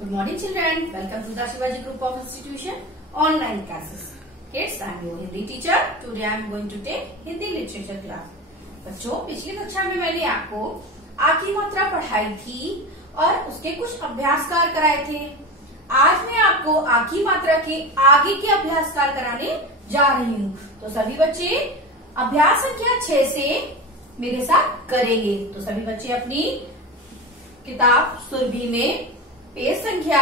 Good morning, children. Welcome to the Shivaji Group of Institution online classes. Kids, I am your Hindi teacher. Today I am going to take Hindi literature class. बच्चों, पिछली कक्षा में मैंने आपको आ की मात्रा पढ़ाई थी और उसके कुछ अभ्यासकार कराए थे। आज मैं आपको आ की मात्रा के आगे के अभ्यासकार कराने जा रही हूँ। तो सभी बच्चे अभ्यास संख्या 6 से मेरे साथ करेंगे। तो सभी बच्चे अपनी किताब सुरभि में पेज संख्या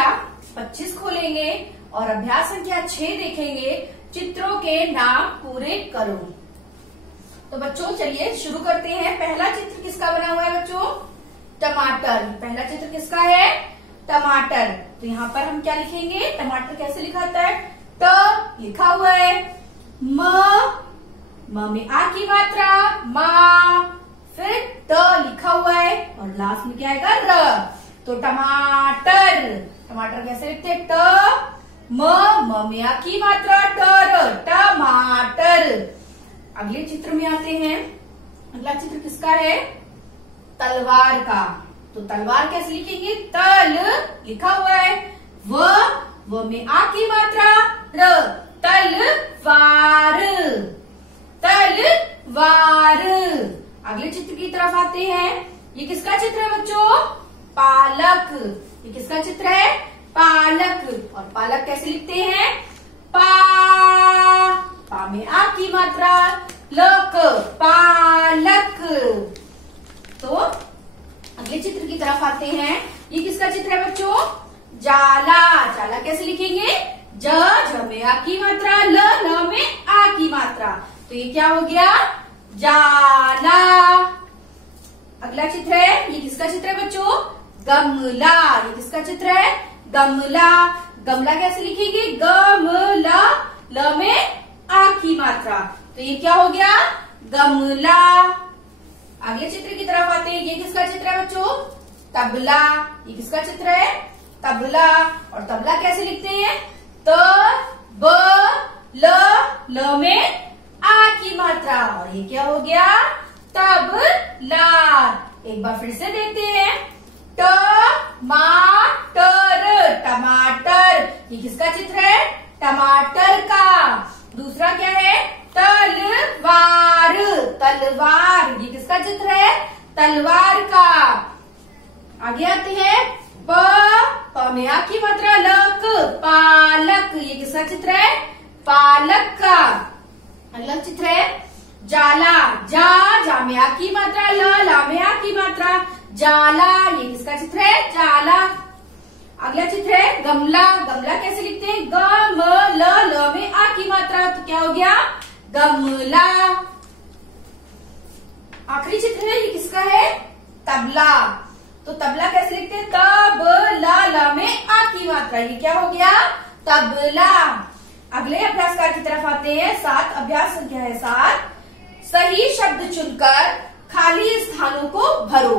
25 खोलेंगे और अभ्यास संख्या 6 देखेंगे। चित्रों के नाम पूरे करो। तो बच्चों चलिए शुरू करते हैं। पहला चित्र किसका बना हुआ है बच्चों? टमाटर। पहला चित्र किसका है? टमाटर। तो यहाँ पर हम क्या लिखेंगे? टमाटर कैसे लिखा जाता है? ट लिखा हुआ है। म में आ की मात्रा मा, फिर ट लिखा हुआ है और लास्ट में क्या आएगा? र। तो टमाटर, टमाटर कैसे लिखते हैं? ट म में आ की मात्रा टर, टमाटर। अगले चित्र में आते हैं। अगला चित्र किसका है? तलवार का। तो तलवार कैसे लिखेंगे? तल लिखा हुआ है, व में आ की मात्रा र, तलवार, तलवार। अगले चित्र की तरफ आते हैं। ये किसका चित्र है बच्चों? पालक। ये किसका चित्र है? पालक। और पालक कैसे लिखते हैं? पा में आ की मात्रा लक, पालक। तो अगले चित्र की तरफ आते हैं। ये किसका चित्र है बच्चों? जाला। जाला कैसे लिखेंगे? ज में आ की मात्रा, ल में आ की मात्रा। तो ये क्या हो गया? जाला। अगला चित्र है। ये किसका चित्र है बच्चों? गमला। ये किसका चित्र है? गमला। गमला कैसे लिखेंगे? गमला, ल में आ की मात्रा। तो ये क्या हो गया? गमला। अगले चित्र की तरफ आते हैं। ये किसका चित्र है बच्चों? तबला। ये किसका चित्र है? तबला। और तबला कैसे लिखते हैं? त ब ल में आ की मात्रा। और ये क्या हो गया? तबला। एक बार फिर से देखते हैं। टमाटर, टमाटर। ये किसका चित्र है? टमाटर का। दूसरा क्या है? तलवार, तलवार। ये किसका चित्र है? तलवार का। आगे आते हैं। प में आ की मात्रा लक, पालक। ये किसका चित्र है? पालक का। अगला चित्र है जाला। जा में आ की मात्रा, ला में आ की मात्रा, जाला। ये किसका चित्र है? जाला। अगला चित्र है गमला। गमला कैसे लिखते हैं? गम ल में आ की मात्रा। तो क्या हो गया? गमला। आखिरी चित्र है। ये किसका है? तबला। तो तबला कैसे लिखते हैं? तबला, ल में आ की मात्रा। ये क्या हो गया? तबला। अगले अभ्यासकार की तरफ आते हैं। 7 अभ्यास संख्या है 7। सही शब्द चुनकर खाली स्थानों को भरो।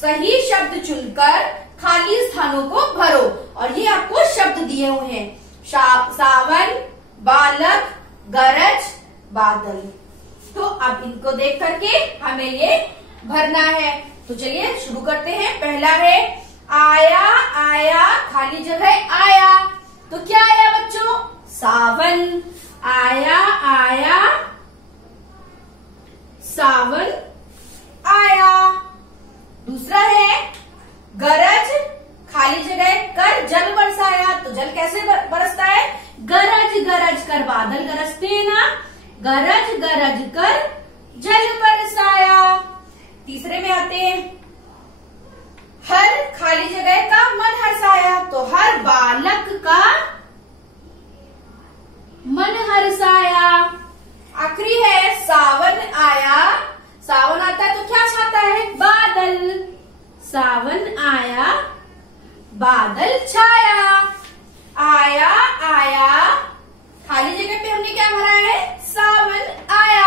सही शब्द चुनकर खाली स्थानों को भरो। और ये आपको शब्द दिए हुए हैं। सावन, बालक, गरज, बादल। तो अब इनको देख करके हमें ये भरना है। तो चलिए शुरू करते हैं। पहला है आया, आया, खाली जगह आया। तो क्या आया बच्चों? सावन। आया, आया, सावन आया। दूसरा है गरज, खाली जगह कर जल बरसाया। तो जल कैसे बरसता है? गरज गरज कर बादल गरजते हैं ना। गरज गरज कर जल बरसाया। तीसरे में आते हैं हर, खाली जगह का मन हर्षाया। तो हर बालक का मन हर्षाया। आखिरी है सावन आया। सावन आता है तो क्या छाता है? बादल। सावन आया, बादल छाया। आया, आया, खाली जगह पे हमने क्या भरा है? सावन आया।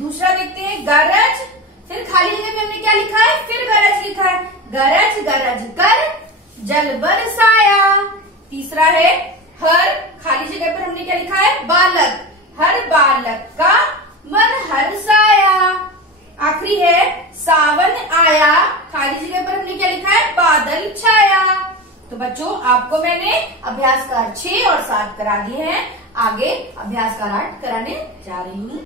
दूसरा देखते हैं गरज, फिर खाली जगह पे हमने क्या लिखा है? फिर गरज लिखा है। गरज गरज कर जल बरसाया। तीसरा है हर, खाली जगह पर हमने क्या लिखा है? बालक। हर बालक का मन हर्षाया। आखिरी है सावन आया, खाली जगह पर हमने क्या लिखा है? बादल छाया। तो बच्चों आपको मैंने अभ्यास कार 6 और 7 करा दिए हैं। आगे अभ्यास कार 8 कराने जा रही हूँ।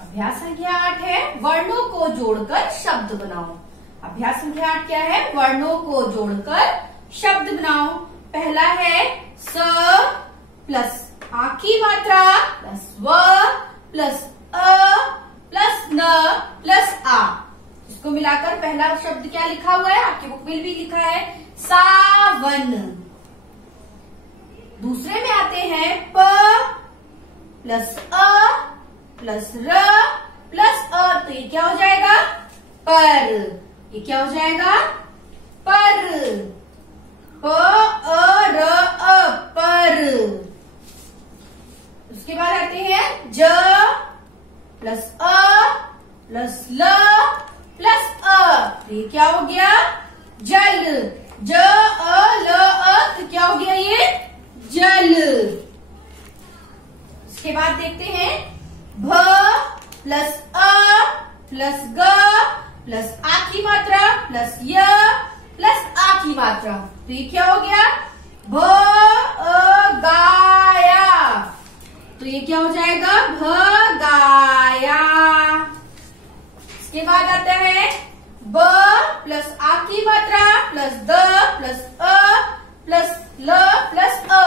अभ्यास संख्या 8 है वर्णों को जोड़कर शब्द बनाओ। अभ्यास संख्या 8 क्या है? वर्णों को जोड़कर शब्द बनाओ। पहला है स प्लस आ की मात्रा प्लस व प्लस अ प्लस न प्लस आ। इसको मिलाकर पहला शब्द क्या लिखा हुआ है? आपकी बुक में भी लिखा है सावन। दूसरे में आते हैं प प्लस अ प्लस र प्लस अ। तो ये क्या हो जाएगा? पर। ये क्या हो जाएगा? पर। प अ र अ पर। उसके बाद आते हैं ज प्लस अ प्लस ल प्लस अ। तो ये क्या हो गया? जल। ज अ ल अ। तो क्या हो गया? ये जल। उसके बाद देखते हैं भ प्लस अ प्लस ग प्लस आ की मात्रा प्लस य प्लस आ की मात्रा। तो ये क्या हो गया? भ गाया। तो ये क्या हो जाएगा? भ गाया। इसके बाद आता है ब प्लस आ की मात्रा plus the plus a plus ल प्लस अ।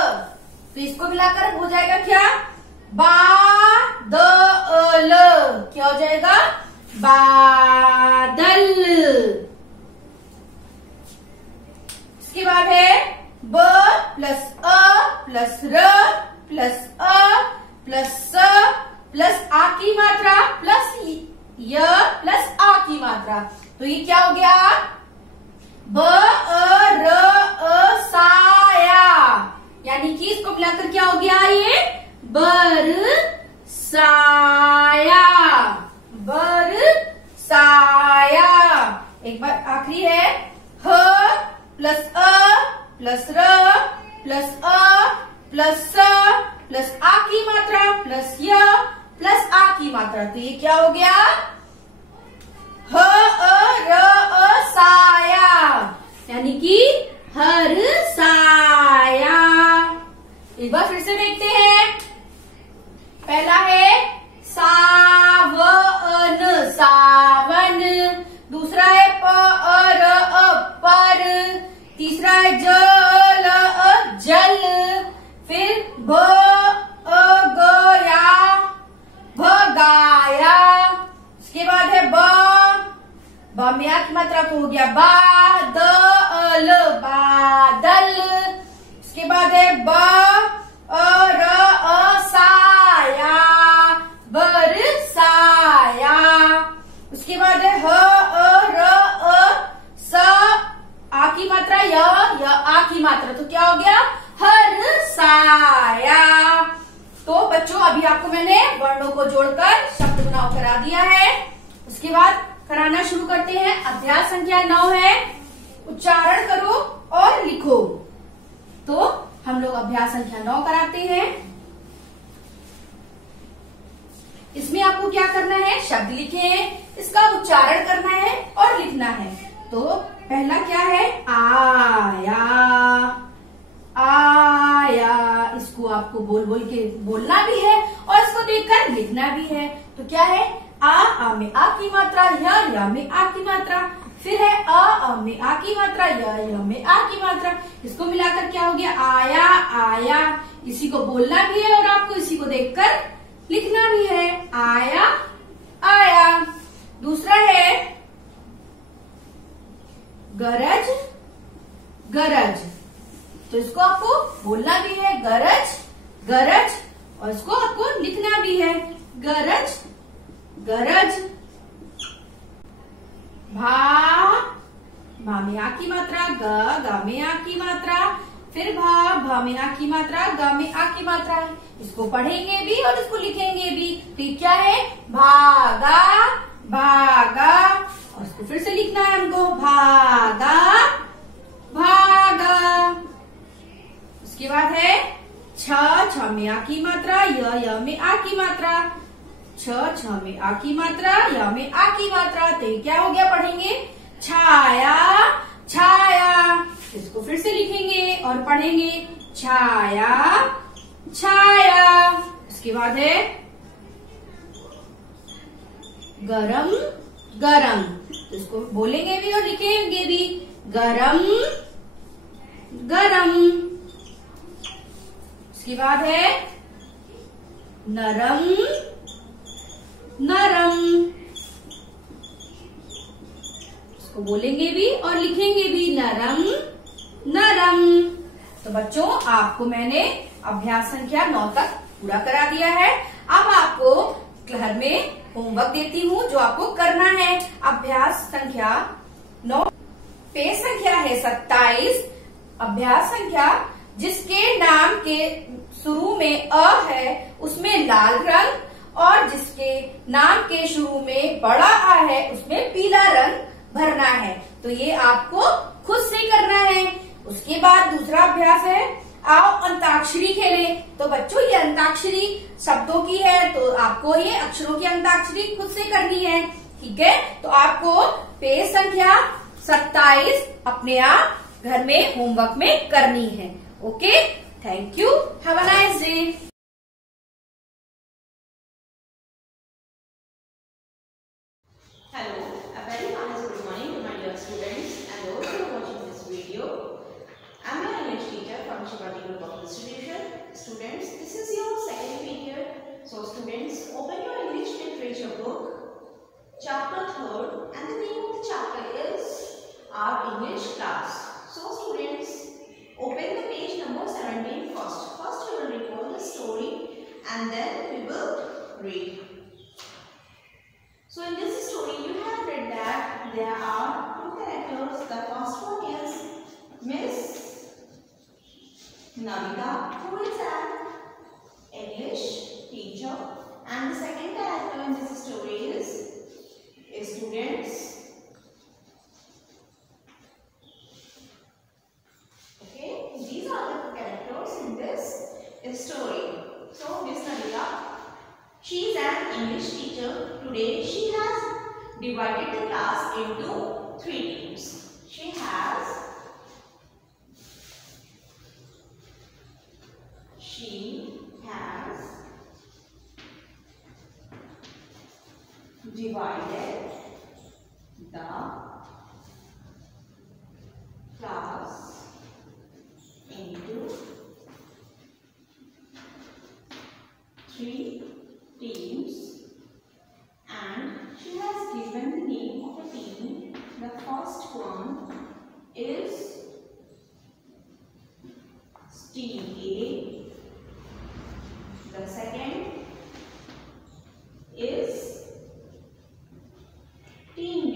तो इसको मिलाकर हो जाएगा क्या? बा द ल। क्या हो जाएगा? बादल। इसके बाद है ब प्लस अ प्लस र प्लस अ प्लस स प्लस आ की मात्रा प्लस य प्लस आ की मात्रा। तो ये क्या हो गया? ब अ र अ साया। यानी कि इसको मिलाकर क्या हो गया? ये बर साया। बर साया। एक बार आखिरी है ह प्लस अ प्लस र प्लस अ प्लस स प्लस आ की मात्रा प्लस य प्लस आ की मात्रा। तो ये क्या हो गया? ह अ र अ साया। यानी कि हर साया। एक बार फिर से देखते हैं। पहला है सावन सावन। दूसरा है प अ र अ पर। तीसरा है जल जल। फिर भ अ गया भगाया। उसके बाद है ब में आ की मात्रा को हो गया बादल बादल। उसके बाद है ब अ र अ साया बरसाया। उसके बाद है ह अ र अ स आ की मात्रा य आ की मात्रा। तो क्या हो गया? हर साया। तो बच्चों अभी आपको मैंने वर्णों को जोड़कर शब्द बनाओ करा दिया है। उसके बाद कराना शुरू करते हैं। अभ्यास संख्या 9 है उच्चारण करो और लिखो। तो हम लोग अभ्यास संख्या 9 कराते हैं। इसमें आपको क्या करना है? शब्द लिखे हैं, इसका उच्चारण करना है और लिखना है। तो पहला क्या है? आया आया। इसको आपको बोल बोल के बोलना भी है और इसको देखकर लिखना भी है। तो क्या है? आ में आ की मात्रा, या में आ की मात्रा। फिर है अ में आ की मात्रा, य में आ की मात्रा। इसको मिलाकर क्या हो गया? आया आया। इसी को बोलना भी है और आपको इसी को देखकर लिखना भी है। आया आया। दूसरा है गरज गरज। तो इसको आपको बोलना भी है गरज गरज और इसको आपको लिखना भी है गरज गरज। भा में आ की मात्रा, ग में आ की मात्रा। फिर भा में आ की मात्रा, ग में आ की मात्रा। इसको पढ़ेंगे भी और इसको लिखेंगे भी। तो क्या है? भागा भागा। और इसको फिर से लिखना है हमको, भागा भागा। उसके बाद है छ में आ की मात्रा, य में आ की मात्रा। छ में आ की मात्रा, य में आ की मात्रा। तो क्या हो गया? पढ़ेंगे छाया छाया। इसको फिर से लिखेंगे और पढ़ेंगे। छाया छाया। इसके बाद है गरम गरम। तो इसको बोलेंगे भी और लिखेंगे भी। गरम गरम। इसके बाद है नरम नरम। इसको बोलेंगे भी और लिखेंगे भी। नरम नरम। तो बच्चों, आपको मैंने अभ्यास संख्या 9 तक पूरा करा दिया है। अब आपको घर में होमवर्क देती हूँ जो आपको करना है। अभ्यास संख्या 9, पेज संख्या है 27। अभ्यास संख्या जिसके नाम के शुरू में अ है उसमें लाल रंग, और जिसके नाम के शुरू में बड़ा आ है उसमें पीला रंग भरना है। तो ये आपको खुद से करना है। उसके बाद दूसरा अभ्यास है, आओ अंताक्षरी खेलें। तो बच्चों, ये अंताक्षरी शब्दों की है, तो आपको ये अक्षरों की अंताक्षरी खुद से करनी है। ठीक है, तो आपको पेज संख्या 27 अपने आप घर में होमवर्क में करनी है। Okay, thank you, have a nice day. Hello, a very nice good morning to my dear students and those who are watching this video. I am your English teacher from Shivati Group of Institution. Students, this is your second period. So students, open your English literature book, chapter 3rd, and the name of the chapter is Our English Class. So students, open the page number 17 first. First we will recall the story and then we will read. So in this story you have read that there are two characters. The first one is Miss Navita, who is an English teacher, and the second character in this story is students. Okay, these are the characters in this story. So Miss Navita, she is an English teacher. Today she has divided the class into 3 teams. She has divided the class into 3 teams, and she has given the name of a team. The first one is Team A, the second is Team B,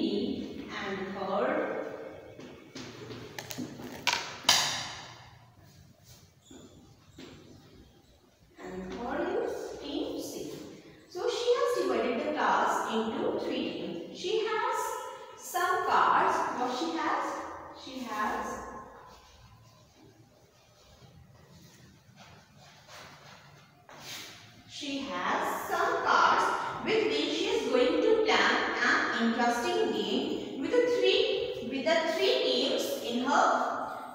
and third is Team C. So she has divided the class into 3 teams. She has some cards. What she has? She has some cards with which she is going to plan an interesting game with the three teams in her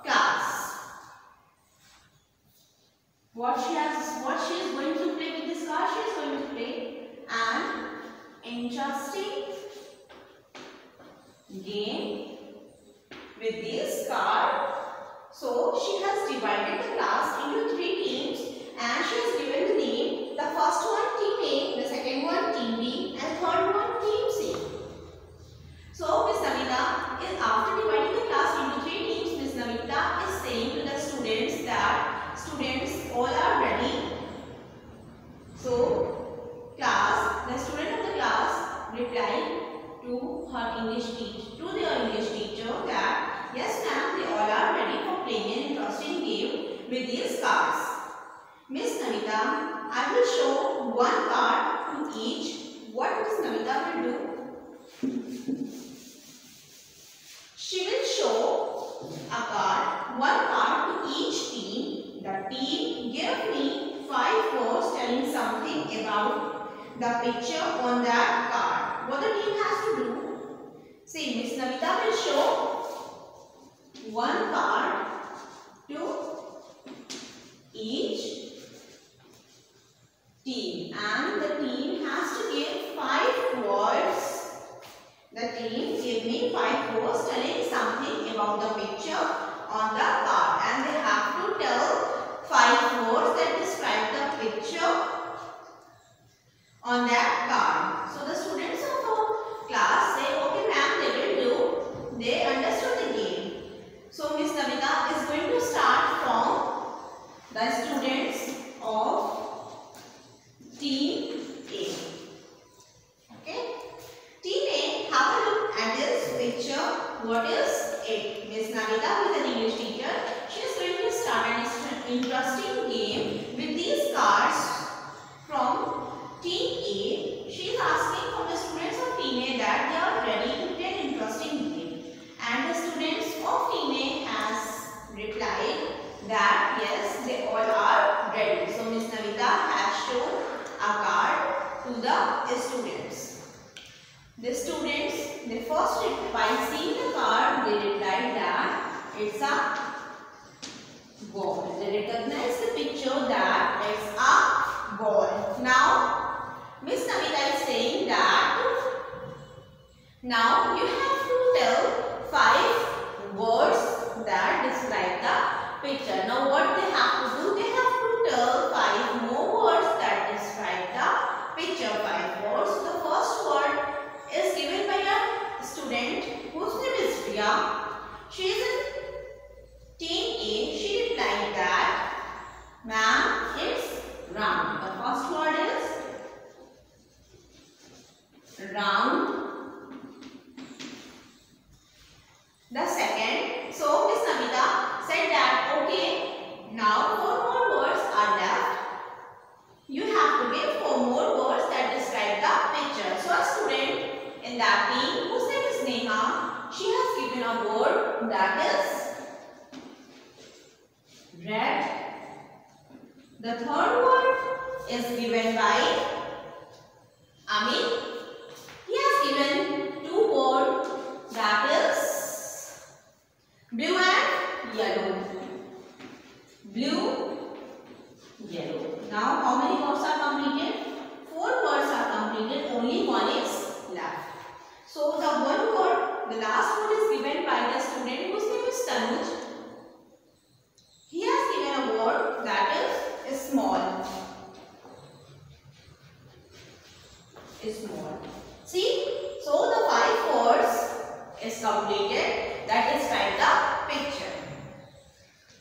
class. What she is going to play with this card? She is going to play an interesting game with this card. So she has divided the class into 3 teams and she has given the name. The first one Team A, the second one Team B, and third one Team C. So Miss Navita is, after dividing the class into 3 teams, Miss Navita is saying to the students that students all are ready. So class, the student of the class replied to her English teacher, to their English teacher, that yes ma'am, they all are ready for playing an interesting game with these cards. Miss Navita, I will show one card to each. What Miss Navita will do? She will show one card to each team. The team give me 5 words telling something about the picture on that card. What the team has to do? See, Miss Navita will show one card to each team, and the team has to give 5 words. The team give me 5 words telling something about the picture on the card, and they have to tell 5 words that describe the picture on that card. So the students of our class say, okay ma'am, they will do. They understood the game. So Miss Navita is going to start from the students of Team A. Okay. Team A, have a look at this picture. What is it? Miss Navita, who is an English teacher, she is going to start an interesting game with these cards from Team A. She is asking from the students of Team A that they are ready to play an interesting game. And the students of Team A has replied that yes, they all are ready. So Miss Navita has shown a card to the students. The students, they first, by seeing the card, they replied that it's a ball. They recognize the picture that it's a ball. Now, Miss Navita is saying that now you have to tell 5 words that describe the picture. Now, what they have to do? They have to tell 5 more words that describe the picture. 5 words. So the first word is given by a student whose name is Priya. She is in Team A. She replied that, ma'am, it's round. The first word is round. The second, so Miss Navita said that, okay, now 4 more words are left. You have to give 4 more words that describe the picture. So a student in that team, whose name is Neha, she has given a word that is red. The third word is given by Amit. He has given 2 words that is blue and yellow. Blue, yellow. Now how many words are completed? 4 words are completed. Only 1 is left. So the one word, the last word is given by the student whose name is Tanuj. He has given a word that is small. Small. See, so the 5 words is completed that describe the picture.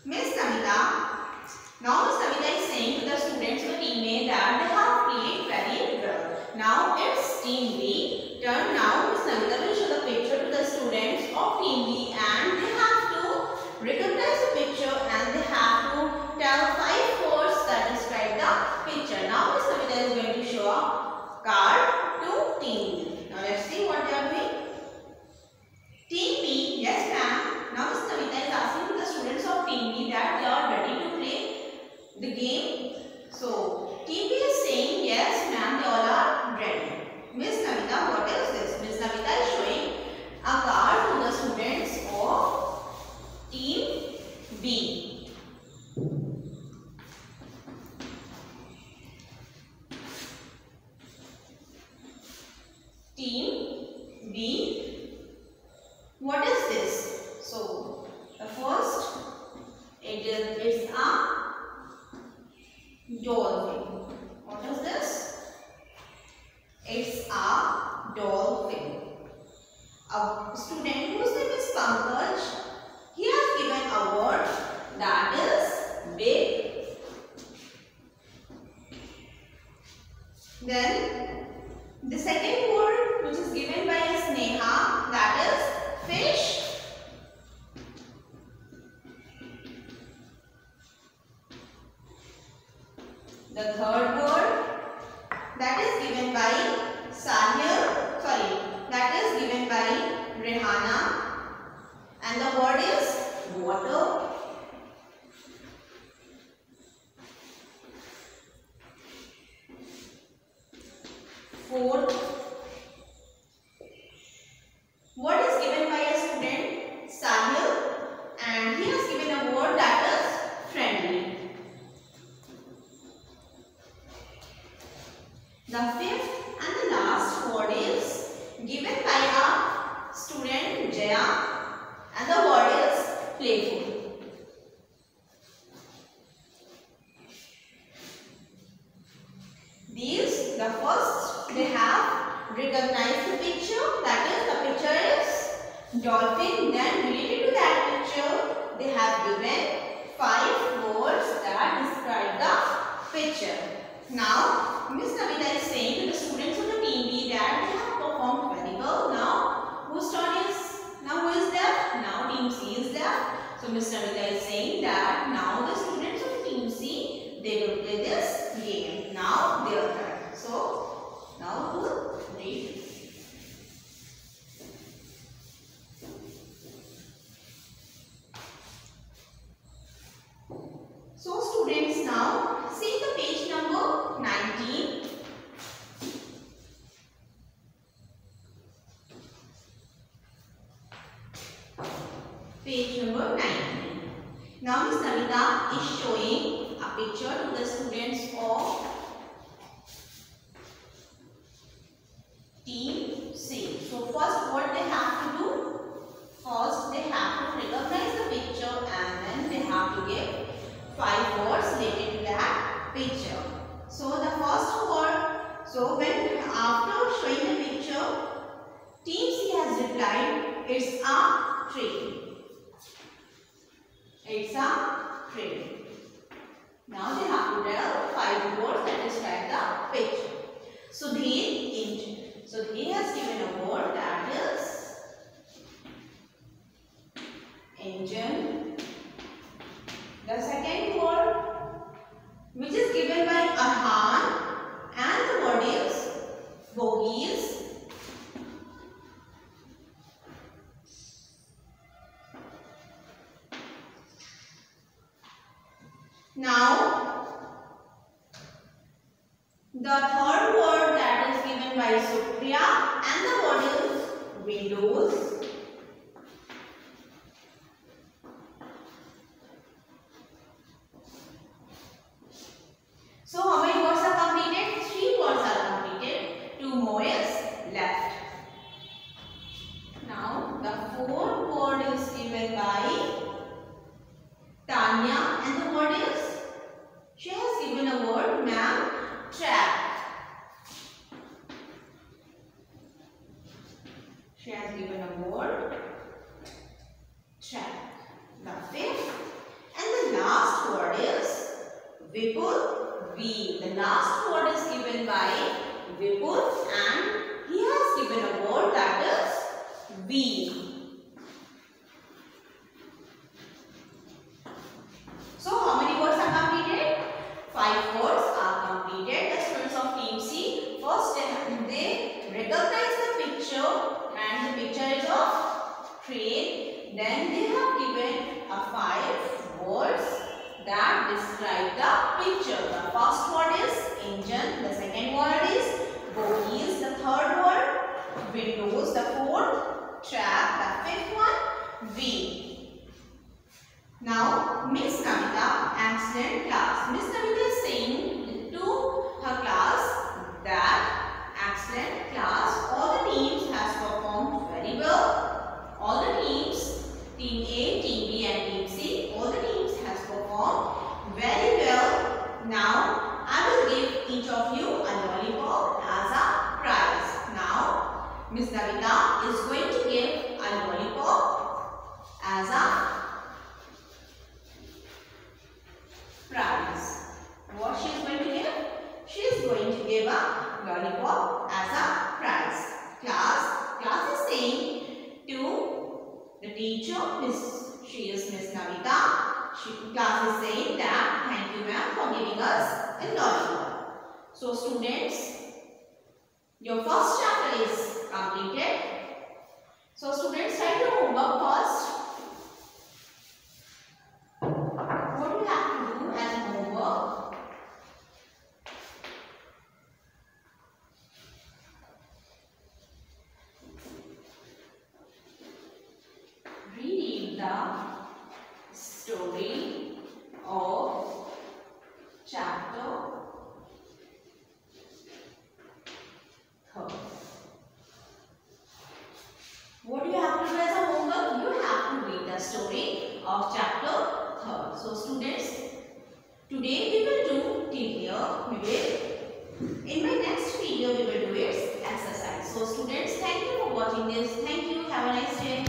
Miss Navita, now Miss Navita is saying to the students of Team A that they have played very well. Now it's Team B turn. Now Miss Navita will show the picture to the students of Team B, and they have to recognize the picture and they have to tell 5 words that describe the picture. Now Miss Navita is going to show a card to Team B. Now let's see what they are doing. Team B, yes ma'am. Now Miss Navita is asking to the students of Team B that they are ready to play the game. So Team B is saying yes ma'am, they all are ready. Miss Navita, what is this? Miss Navita is showing a card to the students of Team B. Team B, what is this? So the first, it's a dolphin. What is this? It's a dolphin. A student whose name is Pankaj, he has given a word that is big. Then the second word which is given by Sneha, that is fish. The third word that is given by that is given by Rehana, and the word is water. Fourth, what is given by a student Sahil, The fifth and the last word is given by our student Jaya, and the word is playful. These, the first, they have recognized the picture, that is the picture is dolphin. Then related to that picture, they have given 5 words that describe the picture. Now, Miss Navita is saying to the students of the team B that they have performed very well. Now, whose turn is? Now who is there? Now team C is there. So Miss Navita is saying that now the students of team C, they will play this game. Now their turn. So now we'll read. So students, now see the page number 19. Page number 19. Now Miss Navita is showing a picture to the students of team C. So first what they have to do? First they have to recognize the picture and then they have to give 5 words related to that picture. So the first word, so when after showing the picture, team C has replied, it's a tree. It's a tree. Now they have to tell 5 words that describe the picture. Sudhir engine. So he has given a word that is engine. The second word, which is given by Arhan, and the word is bogies. Now, the third word that is given by Supriya, and the word is windows. So how many words are completed? 3 words are completed. 2 more is left. Now the fourth word is given by Tanya, and the word is, she has given a word, ma'am, trap. She has given a word, trap. The fifth and the last word is Vipul, V. The last word is given by Vipul and he has given a word that is V. So how many words are completed? 5 words are completed. The students of team C, first they recognize the picture and the picture is of train. Then they have given a 5 words that describe the picture. The first word is engine, the second word is bogies, the third word windows, the fourth trap, the fifth one V. Now Miss Navita, excellent class. Miss Navita is saying to her class that excellent class, all the teams has performed very well. All the teams, team A, team B and team C, all the teams has performed very well. Now I will give each of you a lollipop as a prize. Now Miss Navita is going to give a lollipop as a prize. What she is going to give? She is going to give a lollipop as a prize. Class is saying to the teacher, she is Miss Navita. Class is saying that thank you ma'am for giving us a lollipop. So students, your first chapter is completed. So students, try your homework first. What do you have to do as homework? Read the story of chapter story of chapter 3rd. So students, today we will do till here. In my next video we will do its exercise. So students, thank you for watching this. Thank you. Have a nice day.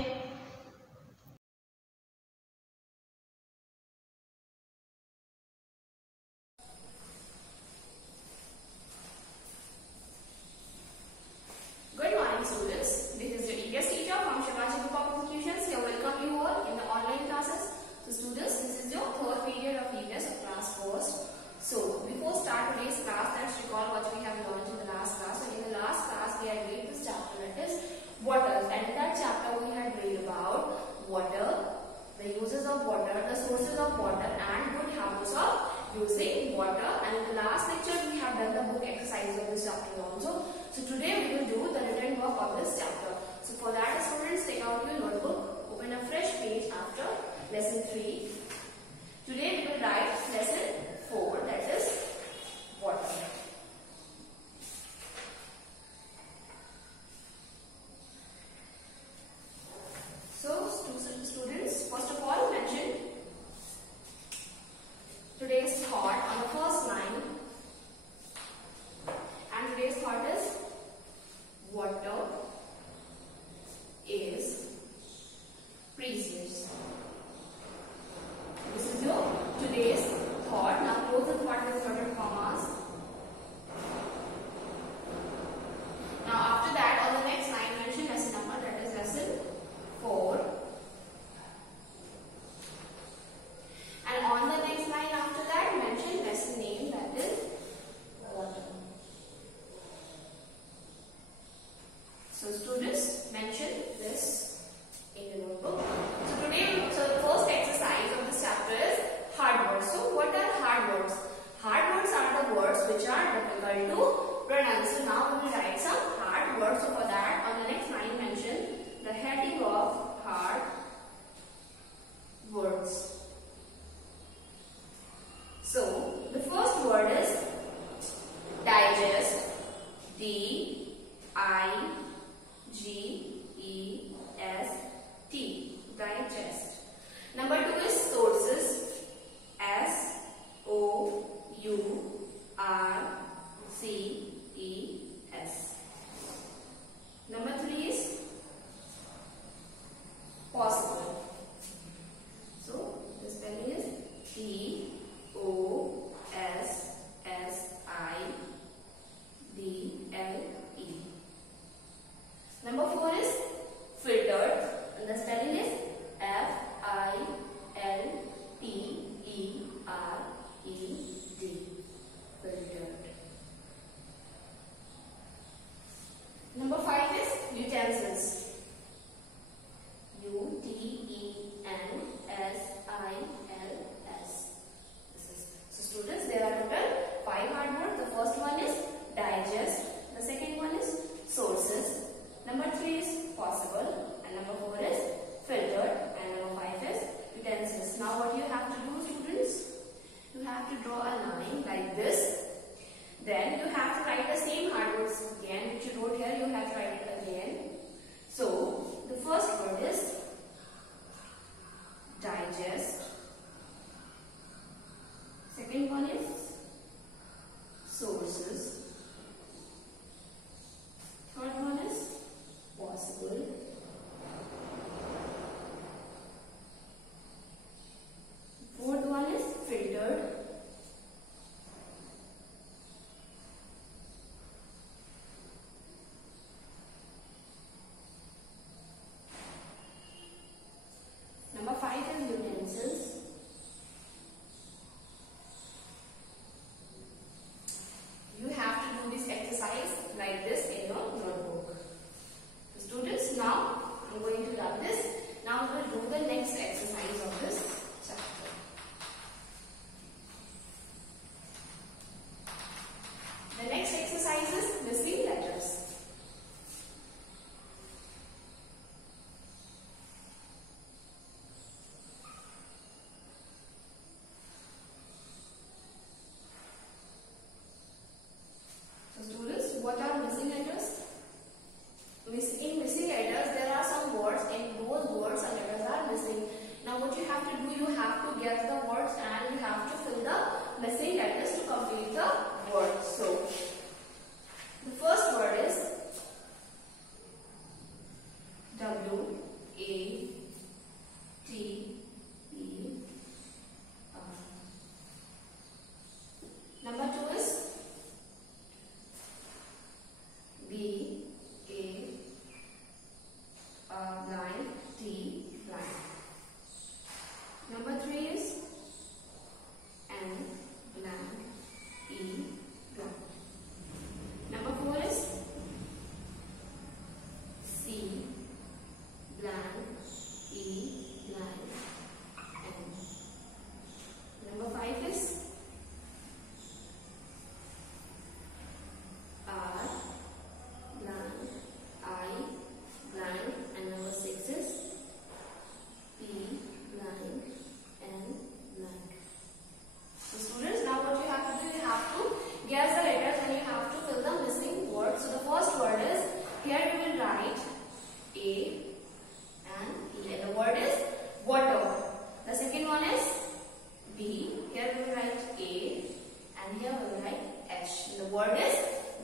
Good morning, students. This is your EVS teacher from Shivaji Group of Institutions. We welcome you all in the online classes. So, students, this is your third period of EVS of class first. So, before start today's class, let's recall what we have learned in the last class. So, in the last class, we had read this chapter, that is water. And in that chapter, we had read about water, the uses of water, the sources of water, and good habits of using water. And in the last lecture, we have done the book exercise of this chapter also. So today we will do the written work of this chapter. So for that, students, take out your notebook, open a fresh page after lesson 3. Today we will write lesson 4, that is water. So students, first of all, mention today's thought on the first line. And today's thought is water is precious. This is your today's thought. Now close the thought with inverted commas. Now after that, on the next line, mention lesson number, that is lesson 4. And on the next line after that, mention lesson name, that is water. So students, mention this in your notebook. So today, the first exercise of this chapter is hard words. So what are hard words? Hard words are the words which are difficult to pronounce. So now we will write some hard words. So for that, on the next line, mention the heading of hard words. So the first word is digest. D-I-G-E-S-T. Digest. Number 2 is sources. S-O-U-R-C-E-S. Number 3 is possible. So the spelling is P-O-S-S-I-B-L-E. Number 4 is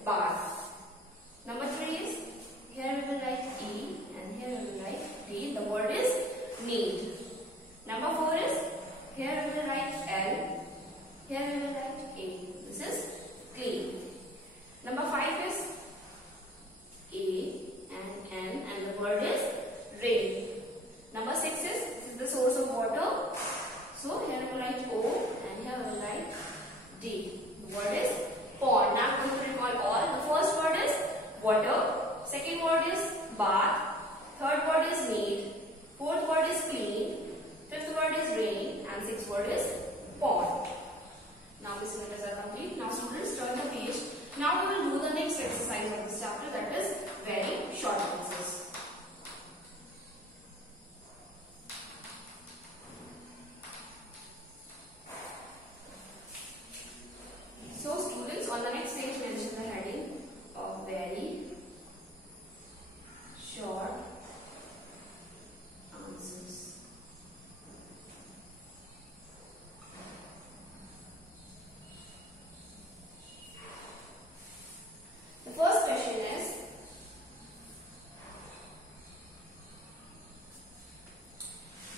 bath. Number 3 is, here we will write E and here we will write D. The word is need. Number 4 is, here we will write L, here we will write A. This is clean. Number 5 is A and N and the word is rain. Number 6 is, this is the source of water. So here we will write O and here we will write D. The word is pond. Now I'm going to recall all. The first word is water. Second word is bath. Third word is need. Fourth word is clean. Fifth word is rain. And sixth word is pond. Now these letters are complete. Now students, turn the page. Now we will do the next exercise of this chapter, that is very short answers. So students, on the next page mention the heading of very short answers. The first question is,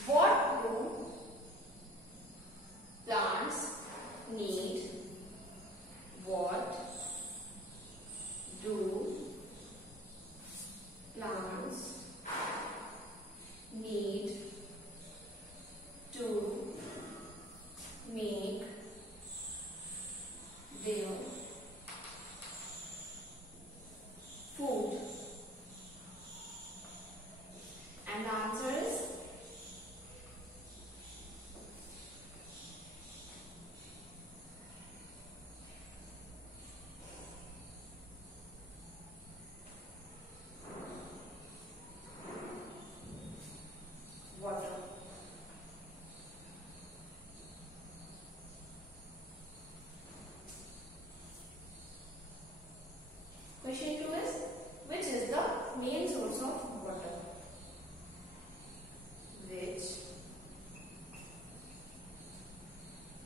what do plants need? What do plants need to make their food? And the answer is water. Question 2 is, which is the main source of water? Which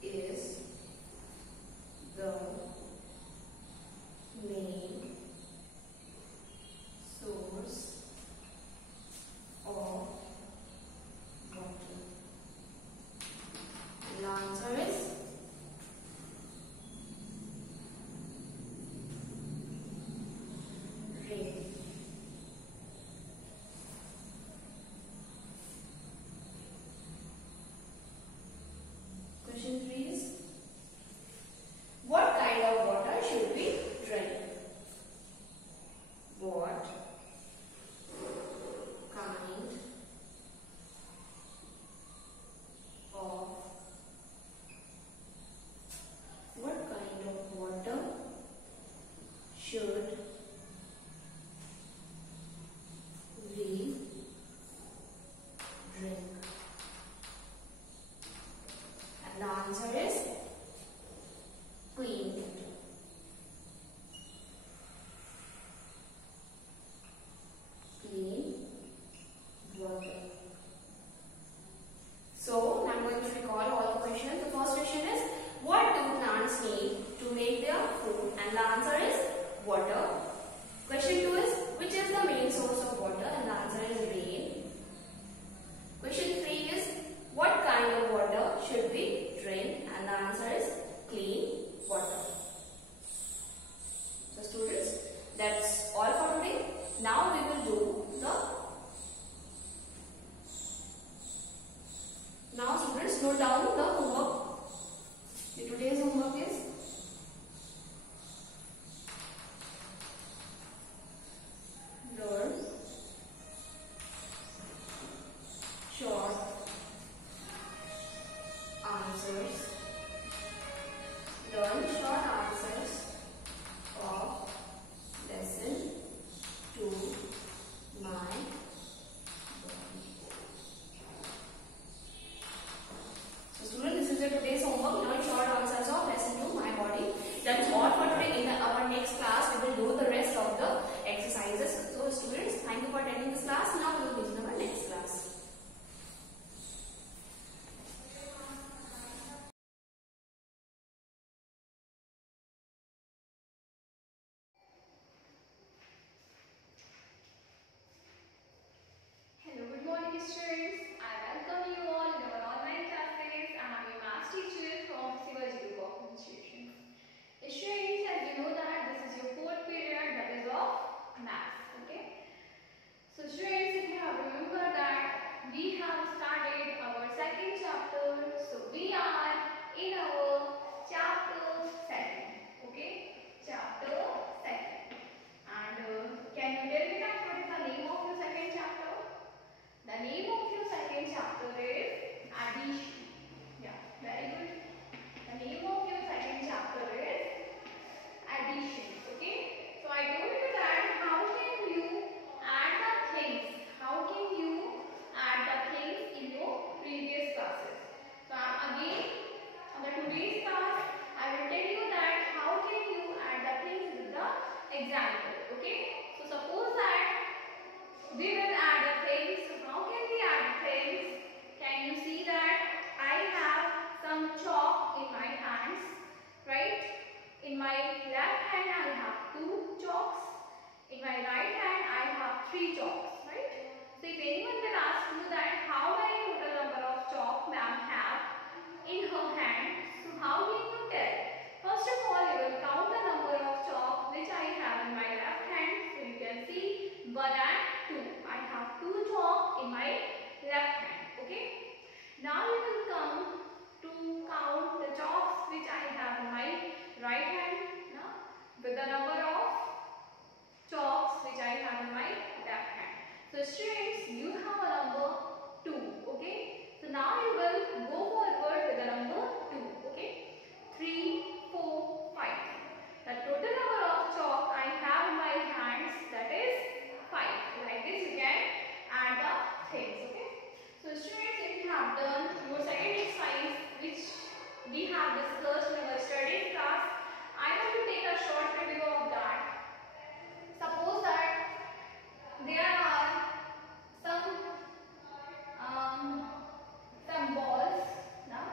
is the main source of water? And the answer is rain. Question 3 is, what kind of water should we drink? What kind of water should we drink? And the answer is clean. Clean water. So I'm going to recall all the questions. The first question is, what do plants need to make their food? And the answer is water. Question 2 is, which is the main source of water? And the answer is rain. Question 3 is, what kind of water should we drink? And the answer is clean water. So students, that's all for today. Now we will do Now students, note down the homework. Today's homework is example. Okay, so suppose that we will add the things. So how can we add things? Can you see that I have some chalk in my hands, right? In my left hand I have 2 chalks. In my right hand I have 3 chalks, right? So if anyone will ask you that how many total number of chalk ma'am have in her hand, so how will you tell? First of all, you will count the number of chalk which I have in my left hand. So you can see 1 and 2. I have 2 chalk in my left hand. Okay. Now you will come to count the chalks which I have in my right hand. Now with the number of chalks which I have in my left hand. So students, you have a number 2. Okay. So now you will go forward with the number 2. Okay. 3, 4, 5. The total number of chalk I have in my hands, that is 5. Like this you can add the things. Okay. So students, if you have done your second exercise which we have discussed in our study class, I want to take a short review of that. Suppose that there are some balls. Now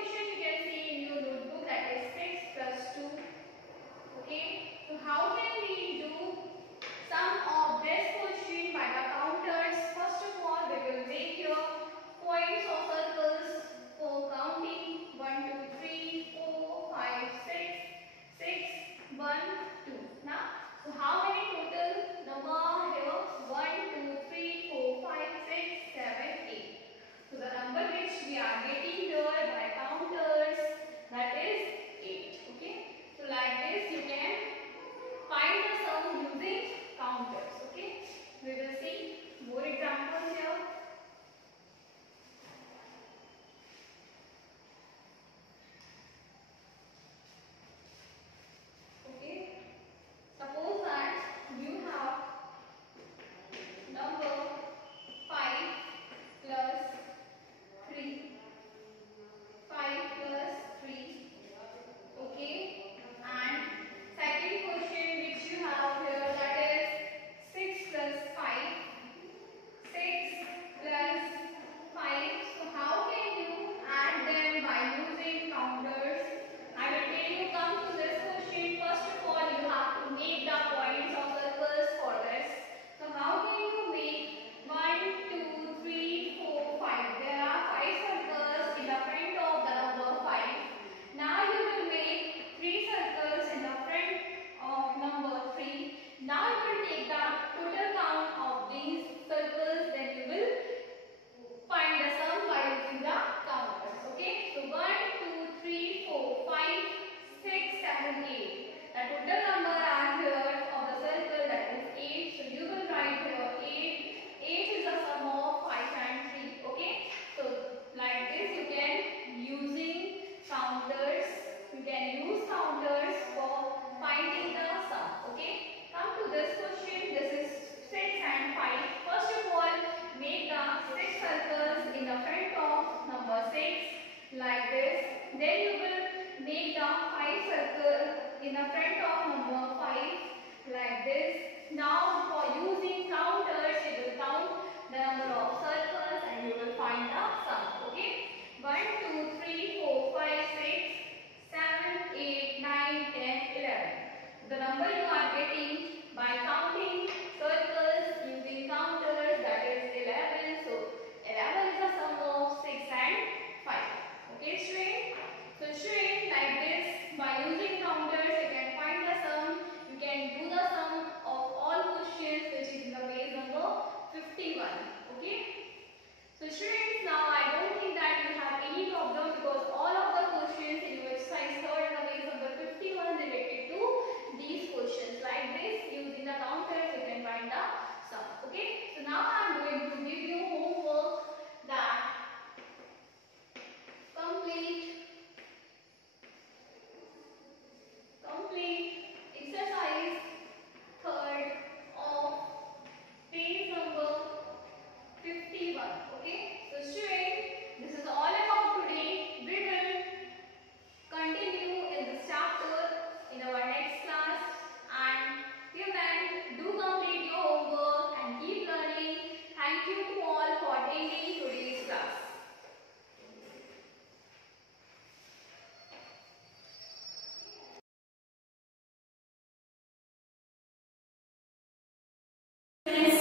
question you can see in your notebook, that is 6 plus 2. Okay, so how can we do some of this question by the counters? First of all, we will make your points of circles for counting 1, 2, 3, 4, 5, 6, 6, 1, 2. Now, so how many total number here? 1, 2, 3, 4, 5, 6, 7, 8. So the number which we are getting here by counters, that is 8. Okay. So like this you can find the sum using counters. Okay. We will see more examples here. Okay. Suppose that you have number 5 plus 3. 5 plus 3. Okay. And second question which you have here, that is 6 plus 5. 6 plus 5. So how can you add them by using counters? I will tell you, come to this question. First of all, you have to make the points of circles for this. So how can you make 1, 2, 3, 4, 5? There are 5 circles in the front of the number 5. Now you will make 3 circles in the front of number 3. Now you will take the total count of these circles, then you will find the sum by using the counters. Okay, so 1, 2, 3, 4, 5, 6, 7, 8. The total number are here of the circle, that is 8. So you will write here 8. 8 is the sum of 5 and 3. Okay, so like this you can using counters. You can use counters for finding the sum. Okay, come to this question. This is 6 and 5. First of all, make the 6 circles in the front of number 6 like this. Then you will make the 5 circle in the front of number 5 like this. Now for using counters, you will count the number of circles and you will find the sum. Okay, 1, 2, 3, 4, 5, 6, 7, 8, 9, 10, 11. The number you are getting by counting circles using counters, that is 11. So 11 is the sum of 6 and 5. Okay, student? So student, like this, by using counters you can find the sum. You can do the sum of all questions which is in the page number 51. Okay? So students, now I don't think that you have any problem, because all of the questions in your exercise 3rd and the page number 51 related to these questions. Like this, using the counters you can find the sum. Okay? So now I am going to give you homework that complete exercise 3rd of page number 51. Okay, so student, this is all about today. We will continue in this chapter in our next class, and till then do complete your homework and keep learning. Thank you to all for attending today's class.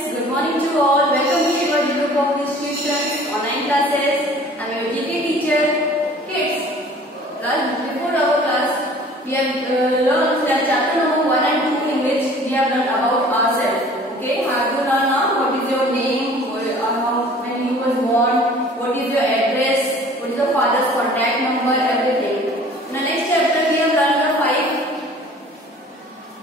Good morning to all. Welcome to Shivaji Group of Institutions online classes. I am your GK teacher. Kids, before our class, we have learned that chapter number 1 and 2 in which we have learned about ourselves. Okay, have you learned now what is your name, when you was born, what is your address, what is your father's contact number, everything. In the next chapter, we have learned the 5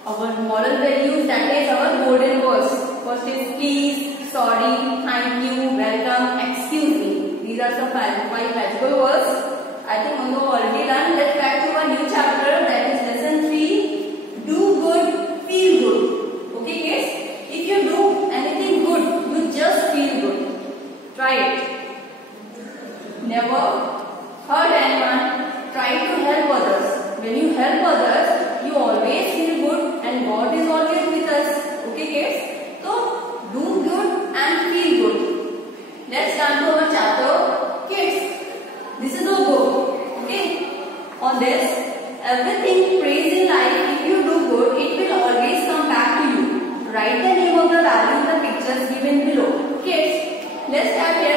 our moral values, that is our golden words. First is please, sorry, thank you, welcome, excuse me. These are the 5 magical words. I think you have already learned. Let's back to a new chapter, that is lesson 3. on this. Everything praise in life, if you do good, it will always come back to you. Write the name of the value in the pictures given below. Kids, let's start here.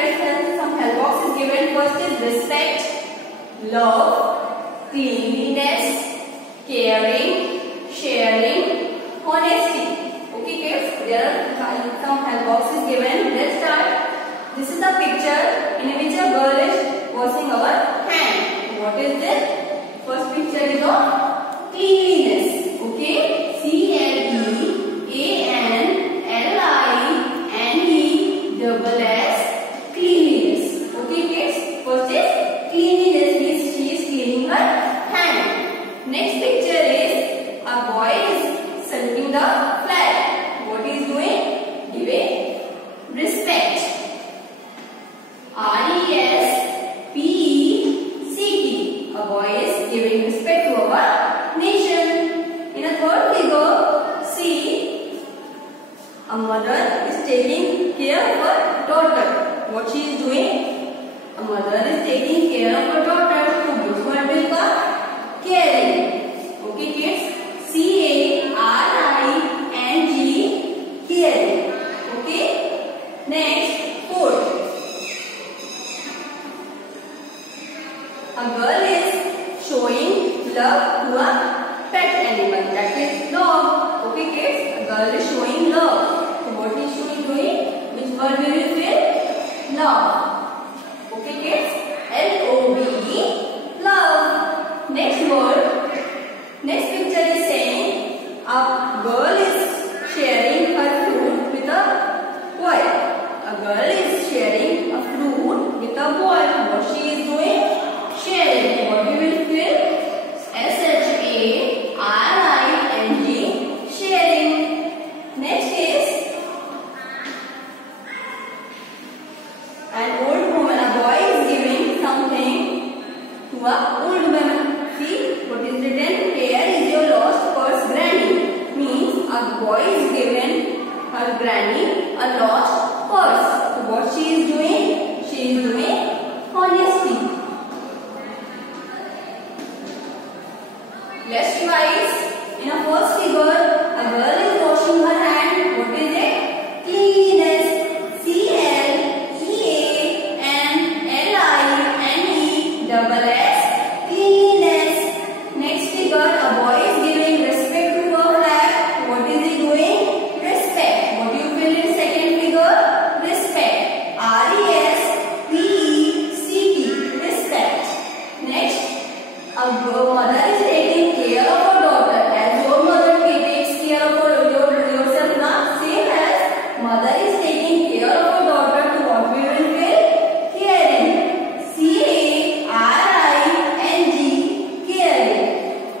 Some help box is given. First is respect, love, cleanliness, caring, sharing, honesty. Okay kids, there are some help boxes given. Let's start. This is a picture in which a girl is washing our hand. What is this? First picture is of cleanliness. Okay, CLEANLINESS, cleanliness. Okay kids, first is cleanliness, means she is cleaning her hand. Next picture is a boy is saluting the flag. What he is doing? Giving respect. RESPECT. A boy is giving respect to our nation. In a third figure, see, a mother is taking care of her daughter. What she is doing? A mother is taking care of her daughter. To which word will come? Caring. Okay kids? CARING, caring. Okay? Next, fourth. A girl is showing love to a pet animal, that is dog. Okay kids, a girl is showing love. So what is she doing? Which word we will fill? Love. Okay kids, LOVE, love. Next word, next picture is saying a girl is sharing her fruit with a boy. A girl is sharing a fruit with a boy. What she is doing? Sharing. What we will fill? SHARING, sharing. Next is an old woman. A boy is giving something to a old woman. See what is written? Here is your lost purse, granny. Means a boy is given her granny a lost purse. So what she is doing? She is doing honesty. Let's revise. In a first figure, a girl is washing her hand. What is it? Cleanliness. CLEANLINESS, cleanliness. Next figure, a boy is giving respect to a flag. What is he doing? Respect. What do you fill in second figure? Respect. RESPECT, respect. Next, a mother is taking care of her daughter. As your mother takes care of yourself now, same as mother is taking care of her daughter. To what we will fill? Caring. CARING, caring.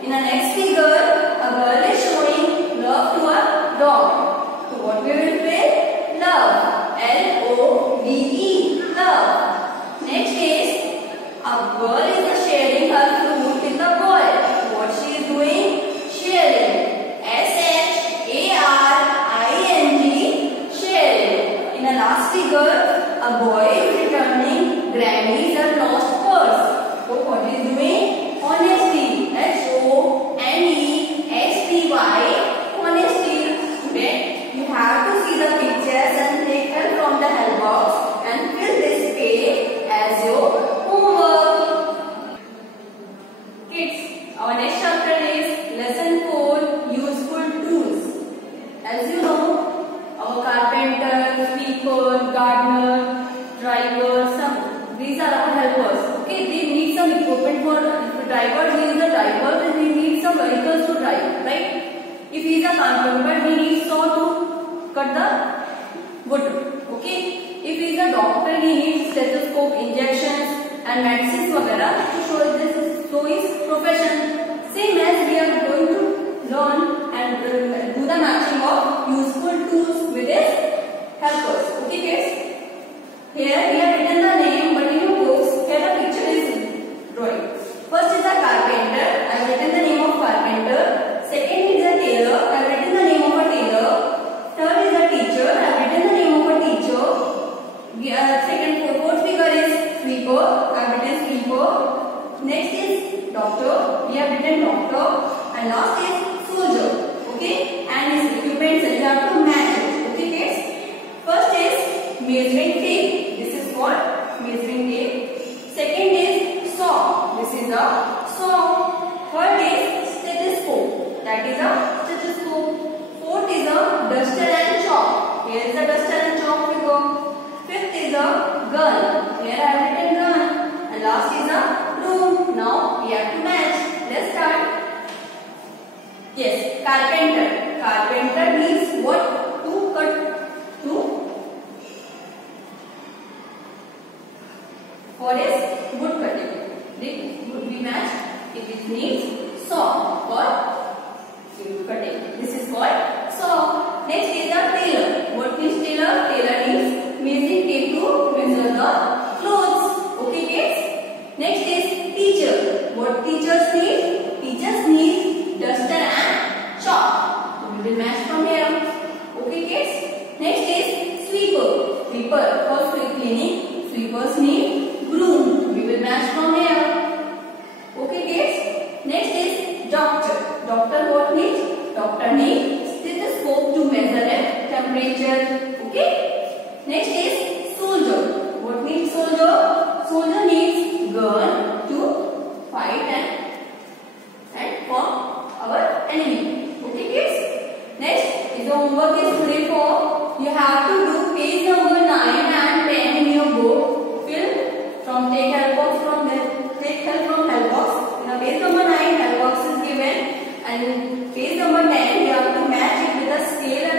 In the next figure, a girl is showing love to a dog. So what we will fill? Love. LOVE, love. Next is a girl is sharing her fruit with a boy. What she is doing? Sharing. SHARING, sharing. In the last figure, a boy is returning granny's lost purse. So what is doing? Honesty. HONESTY, honesty. Student, you have to see the pictures and take help from the help box and fill this page as your homework. Kids, our next chapter is lesson 4, useful tools. As you know, our carpenter, sweeper, gardener, driver, these are our helpers. Okay, they need some equipment for driver. He is a driver and he needs some vehicles to drive, right? If he is a carpenter, he needs saw to cut the wood. Okay. If he is a doctor, he needs stethoscope, injections and medicines वगैरह to show his profession. Same as we are going to learn and do the matching of useful tools with his helpers. Okay kids? Here we have written the name, but in your books, here the picture is drawing. First is a carpenter. I have written the name of carpenter. Second is a tailor. I have written the name of a tailor. Third is a teacher. I have written the name of a teacher. Fourth figure is sweeper. I have written sweeper. Next is doctor. We have written doctor. And last is soldier. Okay. And his equipment, you have to match it. Okay kids. First is measuring tape. This is called measuring tape. Second is saw. This is a saw. Third is stethoscope. That is a stethoscope. Fourth is a duster and chalk. Here is a duster and chalk figure. Fifth is a gun. Here I have written gun. And last is a broom. Now we have to match. Let's start. Yes, carpenter. Carpenter means what? To cut. For is wood cutting. Would be matched. If it needs saw for wood cutting. This is called saw. Next is the tailor. What means tailor? Tailor means measuring tape to measure the clothes. Okay kids? Next is teacher. What teachers need? Teachers need duster and chalk. We will match from here. Okay kids? Next is sweeper. Sweeper for cleaning. Sweepers need broom. We will match from here. Okay kids? Next is doctor. Doctor what needs? Doctor needs stethoscope to measure the temperature. Okay? Next is soldier. What needs soldier? Soldier needs gun to fight and for our enemy. Okay kids? Next is the homework is today for you have to do page number 9 and 10 in your book. Take help from help box. In page number 9 help box is given and page number 10 you have to match it with a scale